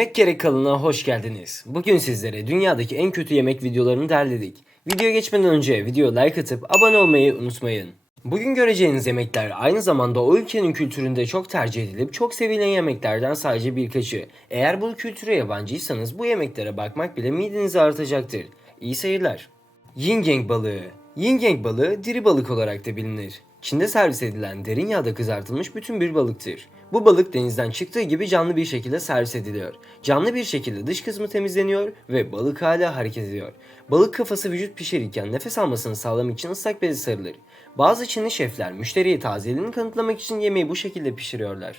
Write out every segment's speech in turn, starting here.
Yemek Gerek kanalına hoş geldiniz. Bugün sizlere dünyadaki en kötü yemek videolarını derledik. Videoya geçmeden önce video like atıp abone olmayı unutmayın. Bugün göreceğiniz yemekler aynı zamanda o ülkenin kültüründe çok tercih edilip çok sevilen yemeklerden sadece birkaçı. Eğer bu kültüre yabancıysanız bu yemeklere bakmak bile midenizi artacaktır. İyi seyirler. Yin balığı. Yin balığı diri balık olarak da bilinir. Çin'de servis edilen derin yağda kızartılmış bütün bir balıktır. Bu balık denizden çıktığı gibi canlı bir şekilde servis ediliyor. Canlı bir şekilde dış kısmı temizleniyor ve balık hala hareket ediyor. Balık kafası vücut pişirirken nefes almasını sağlamak için ıslak bezi sarılır. Bazı Çinli şefler müşteriye tazeliğini kanıtlamak için yemeği bu şekilde pişiriyorlar.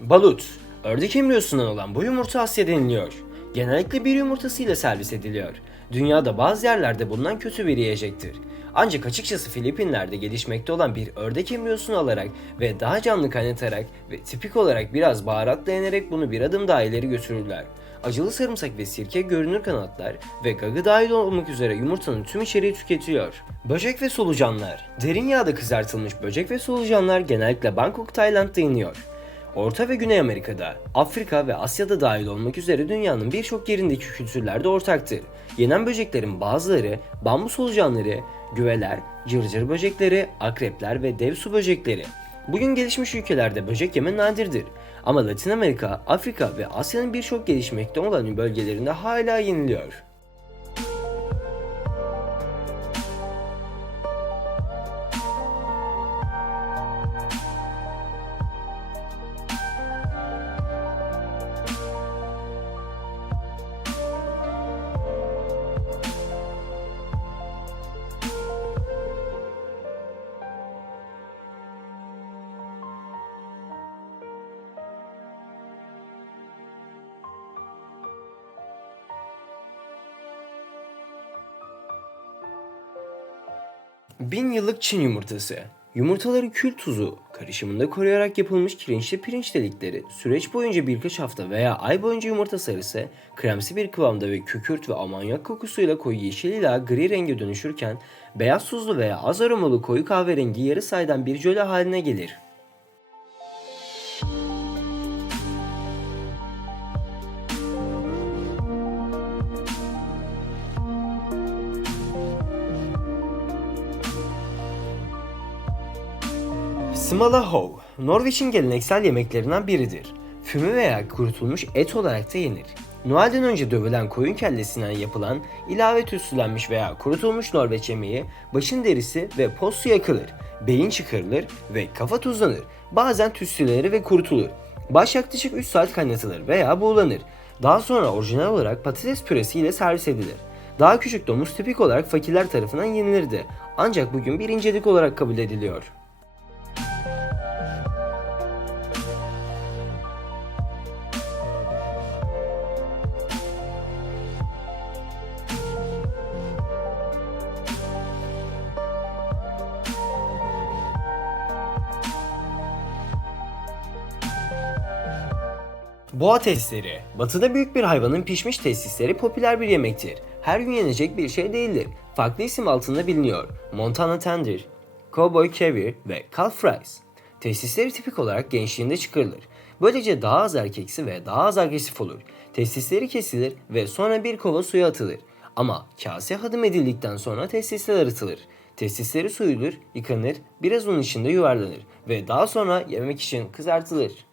Balut. Ördek embriyosundan olan bu yumurta Asya deniliyor. Genellikle bir yumurtasıyla servis ediliyor. Dünyada bazı yerlerde bulunan kötü bir yiyecektir. Ancak açıkçası Filipinler'de gelişmekte olan bir ördek embriyosunu alarak ve daha canlı kaynatarak ve tipik olarak biraz baharatla yenerek bunu bir adım daha ileri götürürler. Acılı sarımsak ve sirke görünür kanatlar ve gagı dahil olmak üzere yumurtanın tüm içeriği tüketiyor. Böcek ve solucanlar. Derin yağda kızartılmış böcek ve solucanlar genellikle Bangkok, Tayland'da iniyor. Orta ve Güney Amerika'da, Afrika ve Asya'da dahil olmak üzere dünyanın birçok yerindeki kültürlerde ortaktır. Yenen böceklerin bazıları bambu solucanları, güveler, cırcır böcekleri, akrepler ve dev su böcekleri. Bugün gelişmiş ülkelerde böcek yeme nadirdir. Ama Latin Amerika, Afrika ve Asya'nın birçok gelişmekte olan bölgelerinde hala yeniliyor. Bin yıllık Çin yumurtası. Yumurtaları kül tuzu karışımında koruyarak yapılmış kireçli pirinç delikleri süreç boyunca birkaç hafta veya ay boyunca yumurta sarısı kremsi bir kıvamda ve kükürt ve amonyak kokusuyla koyu yeşil ila gri renge dönüşürken beyaz tuzlu veya az aromalı koyu kahverengi yarı saydan bir jöle haline gelir. Smalahov, Norveç'in geleneksel yemeklerinden biridir. Füme veya kurutulmuş et olarak da yenir. Noel'den önce dövülen koyun kellesinden yapılan ilave tütsülenmiş veya kurutulmuş Norveç yemeği başın derisi ve postu yakılır, beyin çıkarılır ve kafa tuzlanır. Bazen tütsülenir ve kurutulur. Baş yaklaşık 3 saat kaynatılır veya buğulanır. Daha sonra orijinal olarak patates püresi ile servis edilir. Daha küçük domuz tipik olarak fakirler tarafından yenilirdi. Ancak bugün bir incelik olarak kabul ediliyor. Boğa testleri. Batıda büyük bir hayvanın pişmiş testisleri popüler bir yemektir. Her gün yenecek bir şey değildir. Farklı isim altında biliniyor. Montana Tender, Cowboy Caviar ve Calf Fries. Testisleri tipik olarak gençliğinde çıkarılır. Böylece daha az erkeksi ve daha az agresif olur. Testisleri kesilir ve sonra bir kova suya atılır. Ama kase hadım edildikten sonra testisler arıtılır. Testisleri suyulur, yıkanır, biraz un içinde yuvarlanır ve daha sonra yemek için kızartılır.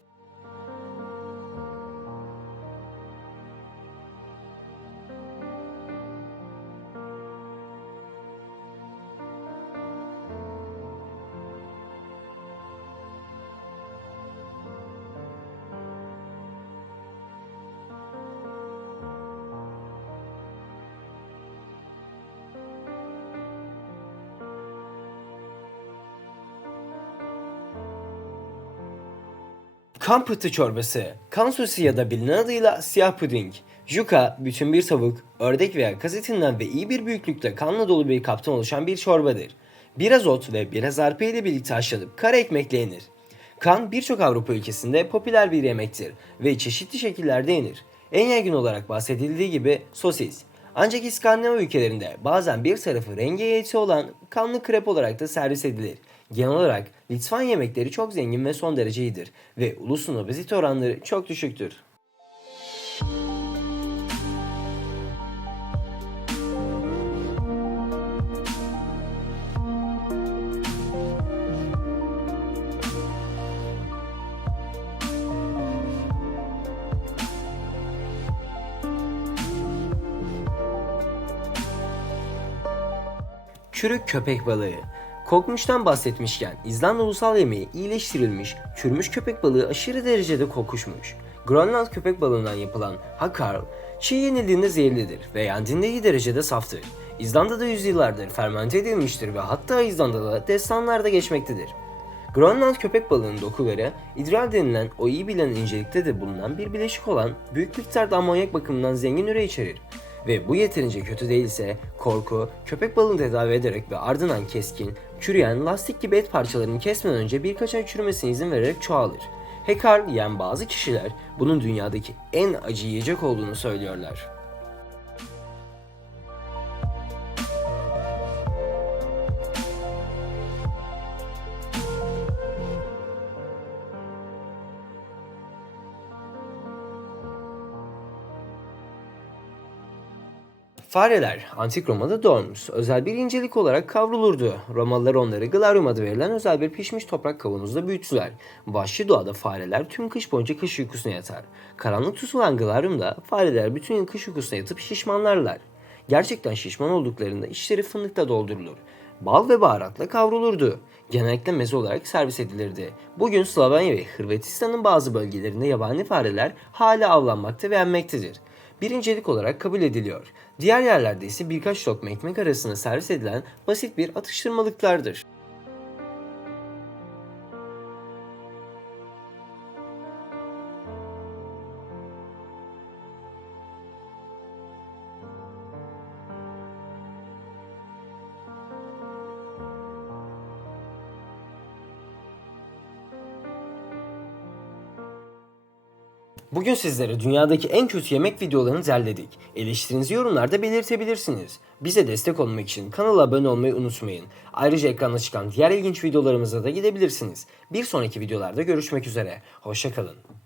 Kan pıhtı çorbası, kan sosu ya da bilinen adıyla siyah puding. Juka, bütün bir tavuk, ördek veya kaz etinden ve iyi bir büyüklükte kanla dolu bir kaptan oluşan bir çorbadır. Biraz ot ve biraz arpa ile birlikte haşlanıp kara ekmekle yenir. Kan birçok Avrupa ülkesinde popüler bir yemektir ve çeşitli şekillerde yenir. En yaygın olarak bahsedildiği gibi sosis. Ancak İskandinav ülkelerinde bazen bir tarafı rengi eti olan kanlı krep olarak da servis edilir. Genel olarak Litvanya yemekleri çok zengin ve son derece iyidir ve ulusun obezite oranları çok düşüktür. Çürük köpek balığı. Kokmuştan bahsetmişken İzlanda ulusal yemeği iyileştirilmiş, çürümüş köpek balığı aşırı derecede kokuşmuş. Grönland köpek balığından yapılan hakarl, çiğ yenildiğinde zehirlidir ve yendiğinde iyi derecede saftır. İzlanda'da yüzyıllardır fermente edilmiştir ve hatta İzlanda'da destanlarda geçmektedir. Grönland köpek balığının dokuları idrar denilen o iyi bilinen incelikte de bulunan bir bileşik olan büyük miktarda amonyak bakımından zengin üre içerir. Ve bu yeterince kötü değilse korku köpek balığını tedavi ederek ve ardından keskin, çürüyen lastik gibi et parçalarını kesmeden önce birkaç ay çürümesine izin vererek çoğalır. Hekar yiyen bazı kişiler bunun dünyadaki en acı yiyecek olduğunu söylüyorlar. Fareler antik Roma'da doğmuş. Özel bir incelik olarak kavrulurdu. Romalılar onları glarium adı verilen özel bir pişmiş toprak kavanozda büyüttüler. Vahşi doğada fareler tüm kış boyunca kış uykusuna yatar. Karanlık tutulan glariumda fareler bütün yıl kış uykusuna yatıp şişmanlarlar. Gerçekten şişman olduklarında içleri fındıkla doldurulur. Bal ve baharatla kavrulurdu. Genellikle meze olarak servis edilirdi. Bugün Slovenya ve Hırvatistan'ın bazı bölgelerinde yabani fareler hala avlanmakta ve yenmektedir bir incelik olarak kabul ediliyor. Diğer yerlerde ise birkaç lokma ekmek arasında servis edilen basit bir atıştırmalıklardır. Bugün sizlere dünyadaki en kötü yemek videolarını derledik. Eleştirinizi yorumlarda belirtebilirsiniz. Bize destek olmak için kanala abone olmayı unutmayın. Ayrıca ekranda çıkan diğer ilginç videolarımıza da gidebilirsiniz. Bir sonraki videolarda görüşmek üzere. Hoşçakalın.